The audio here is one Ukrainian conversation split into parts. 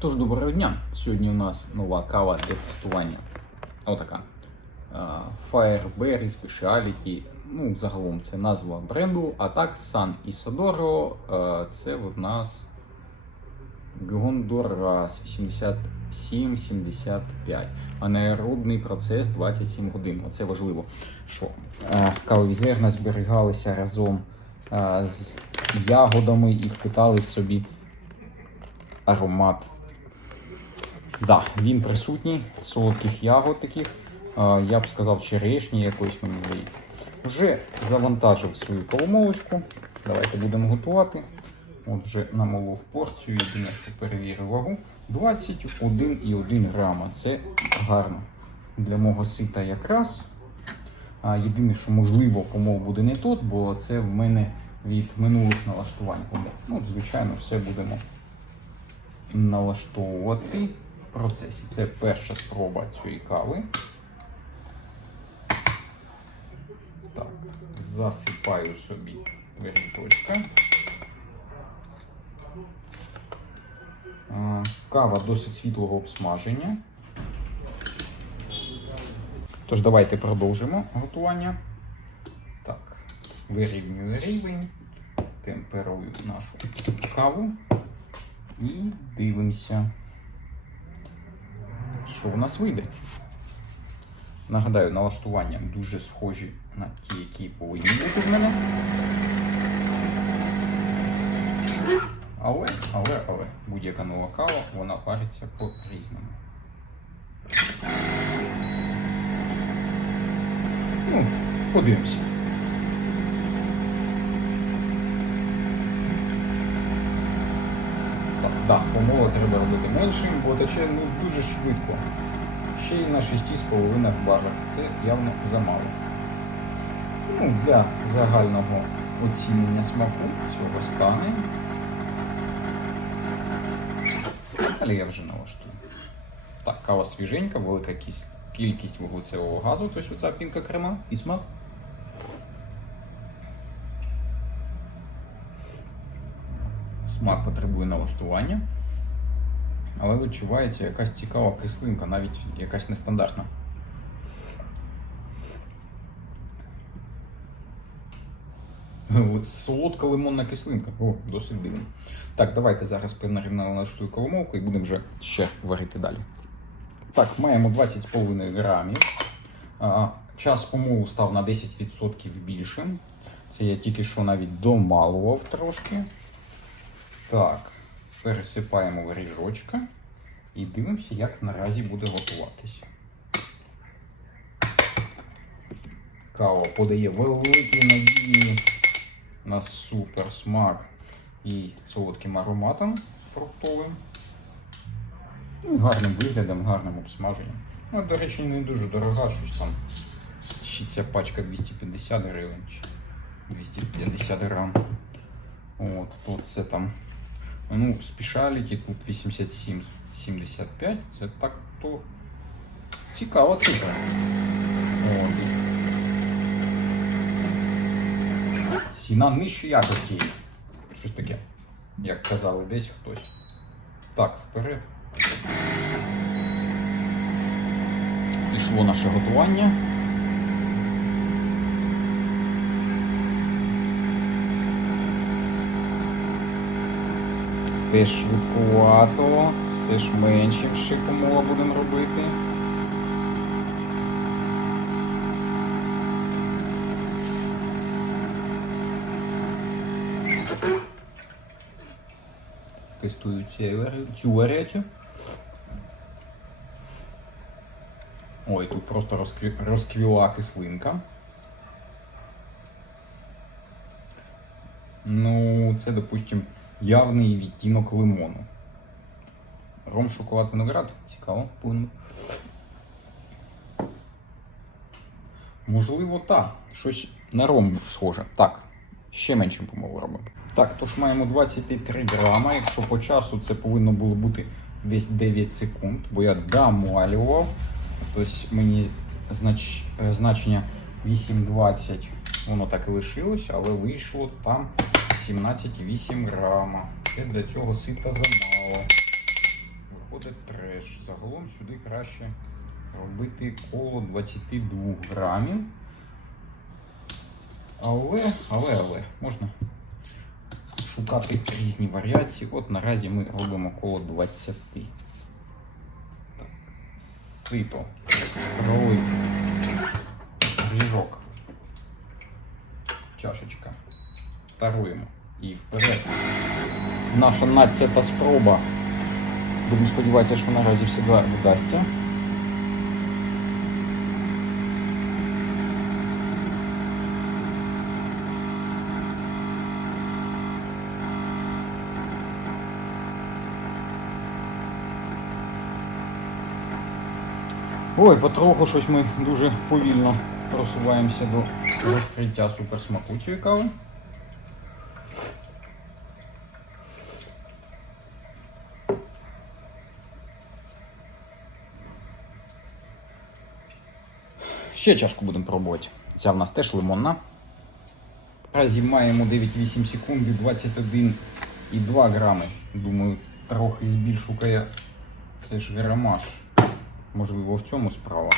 Тож доброго дня. Сьогодні у нас нова кава для тестування. Отака. Fireberry Speciality. Ну, загалом це назва бренду. А так, San Isodoro. Це в нас Гондурас 87-75. Анаеробний процес 27 годин. Оце важливо. Що кавові зерна зберігалися разом з ягодами і впитали в собі аромат. Да, він присутній, солодких ягод таких, я б сказав, черешні якоїсь, мені здається. Вже завантажив свою коломолочку. Давайте будемо готувати. От вже намолов порцію, єдине, що перевірив вагу. 21,1 грама. Це гарно. Для мого сита якраз. Єдине, що можливо помол буде не тут, бо це в мене від минулих налаштувань помол. Ну, звичайно, все будемо налаштовувати процесі. Це перша спроба цієї кави. Так, засипаю собі вирішочка. А, Кава досить світлого обсмаження. Тож давайте продовжимо готування. Так, вирівнюю рівень, темперую нашу каву і дивимося, що в нас вийде. Нагадаю, налаштування дуже схожі на ті, які повинні бути в мене. Але, але, але, будь-яка нова кава, вона париться по-різному. Ну, подивимося. Так, да, помолу треба робити меншим, бо тече ну, дуже швидко. Ще й на 6,5 барах. Це явно замало. Ну, для загального оцінення смаку цього стане. Але я вже налаштую. Так, кава свіженька, велика кількість вуглецевого газу, тобто оця пінка крема і смак. Смак потребує налаштування. Але відчувається якась цікава кислинка, навіть якась нестандартна. Солодка лимонна кислинка. О, досить дивно. Так, давайте зараз певно налаштую коломовку і будемо вже ще варити далі. Так, маємо 20,5 грамів. Час помолу став на 10% більшим. Це я тільки що навіть домалував трошки. Так, пересипаємо виріжочка і дивимося, як наразі буде готуватись. Кава подає великі надії на супер смак і солодким ароматом фруктовим. Ну, гарним виглядом, гарним обсмаженням. Ну, до речі, не дуже дорога, щось там. Ще ця пачка 250 гривень чи 250 грам. От, тут це там. Ну, спешаліті тут 87,75. Це так то цікава цифра. Ціна нижчої якості. Щось таке. Як казали десь хтось. Так, вперед. Пішло наше готування. Теж швидкувато, все ж меншим шиком мова будемо робити. Тестую цю варіацію. Ой, тут просто розкві... розквіла кислинка. Ну, це, допустим, явний відтінок лимону. Ром, шоколад, виноград. Цікаво, повинно. Можливо, так. Щось на ром схоже. Так, ще меншим помову робимо. Так, тож маємо 23 грама. Якщо по часу це повинно було бути десь 9 секунд, бо я домалював. Тобто мені знач... е, значення 8,20 воно так і лишилося, але вийшло там 17,8 грама. Це для цього сита замало. фреш. Загалом сюди краще робити коло 22 грамів. Але, але, але, можна шукати різні варіації. От наразі ми робимо коло 20. Так. Сито, ролик, ріжок, чашечка. Таруємо. І вперед. Наша надцята спроба. Будемо сподіватися, що наразі все вдасться. Ой, потроху щось ми дуже повільно просуваємося до розкриття суперсмаку цієї кави. Ще чашку будемо пробувати. Ця в нас теж лимонна. Наразі маємо 9,8 секунд, 21,2 грами. Думаю, трохи збільшукає це ж грамаж. Можливо, в цьому справа.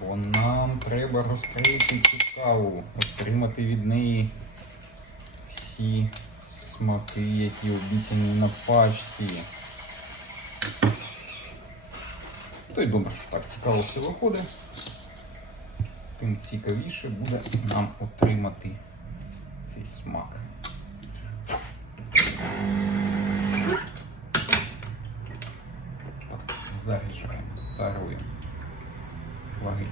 Бо нам треба розкрити цю каву, отримати від неї всі смаки, які обіцяні на пачці. То й добре, що так цікаво все виходить. Тим цікавіше буде нам отримати цей смак. Так, заряджаємо, таруємо. Ваги.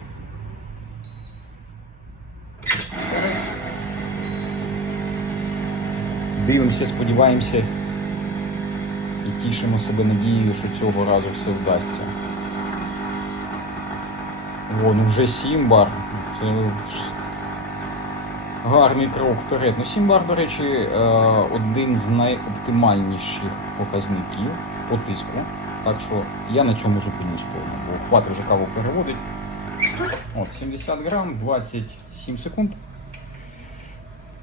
Дивимося, сподіваємося тішимо себе надією, що цього разу все вдасться. О, ну вже 7 бар. Це гарний крок вперед. Ну, 7 бар, до речі, е, один з найоптимальніших показників по тиску. Так що я на цьому зупинюсь повно, бо хват вже каву переводить. От, 70 грам, 27 секунд.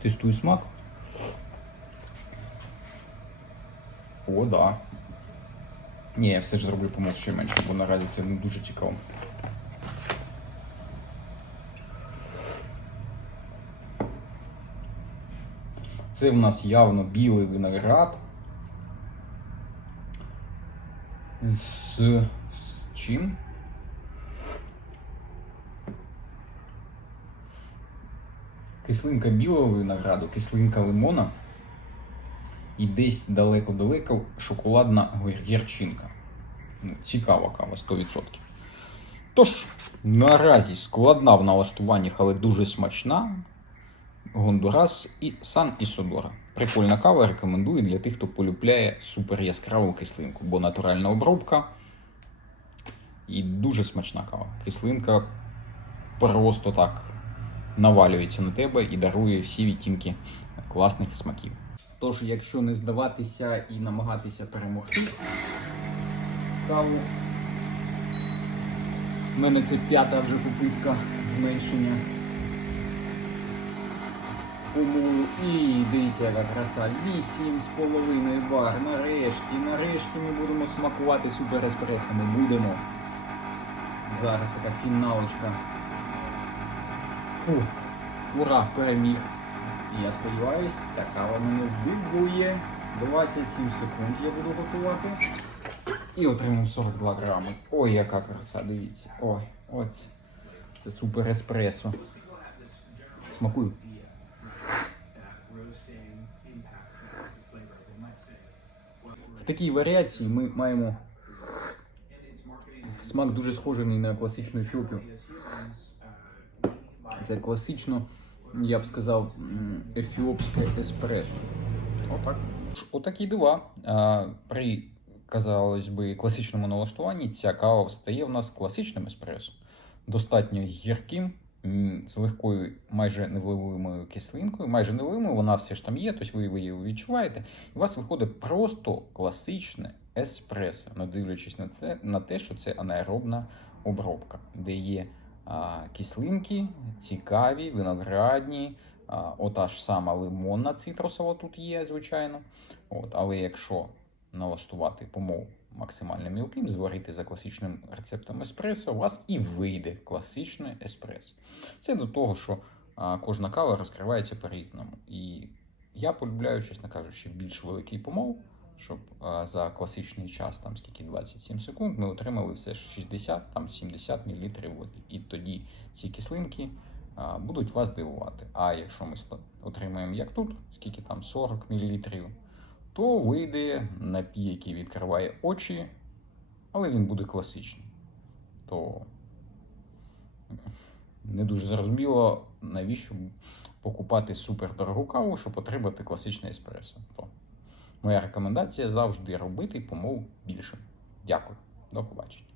Тестую смак. О, да. Ні, я все ж зроблю помилку ще менше, бо наразі це не дуже цікаво. Це в нас явно білий виноград. З, з чим? Кислинка білого винограду, кислинка лимона і десь далеко-далеко шоколадна гірчинка. Ну, цікава кава, 100%. Тож, наразі складна в налаштуваннях, але дуже смачна. Гондурас і Сан Ісодора. Прикольна кава, рекомендую для тих, хто полюбляє супер яскраву кислинку, бо натуральна обробка і дуже смачна кава. Кислинка просто так навалюється на тебе і дарує всі відтінки класних смаків. Тож, якщо не здаватися і намагатися перемогти каву, в мене це п'ята вже попитка зменшення помолу. І дивіться, яка краса. 8,5 бар. Нарешті, нарешті ми будемо смакувати супер еспресо. Ми будемо. Зараз така фіналочка. Фух. Ура, переміг. І я сподіваюся, ця кава мене здивує. 27 секунд я буду готувати. І отримав 42 грами. Ой, яка краса, дивіться. Ой, ось. Це супер еспресо. Смакую. В такій варіації ми маємо смак дуже схожий на класичну ефіопію. Це класично, я б сказав, ефіопське еспресо. Отак. Отакі дива. При, казалось би, класичному налаштуванні ця кава стає в нас класичним еспресо. Достатньо гірким, з легкою, майже невливимою кислинкою. Майже невливимою, вона все ж там є, тобто ви, її відчуваєте. І у вас виходить просто класичне еспресо, не дивлячись на це, на те, що це анаеробна обробка, де є кислинки, цікаві, виноградні, Ота ж сама лимонна цитрусова тут є, звичайно. От, але якщо налаштувати помол максимально мілким, зварити за класичним рецептом еспресо, у вас і вийде класичне еспресо. Це до того, що кожна кава розкривається по-різному. І я полюбляю, чесно кажучи, більш великий помол, щоб за класичний час, там скільки 27 секунд, ми отримали все ж 60-70 мл води. І тоді ці кислинки будуть вас дивувати. А якщо ми отримаємо як тут, скільки там 40 мл, то вийде напій, який відкриває очі, але він буде класичний. То не дуже зрозуміло, навіщо покупати супердорогу каву, щоб отримати класичне еспресо. То моя рекомендація завжди робити помов більше. Дякую, до побачення.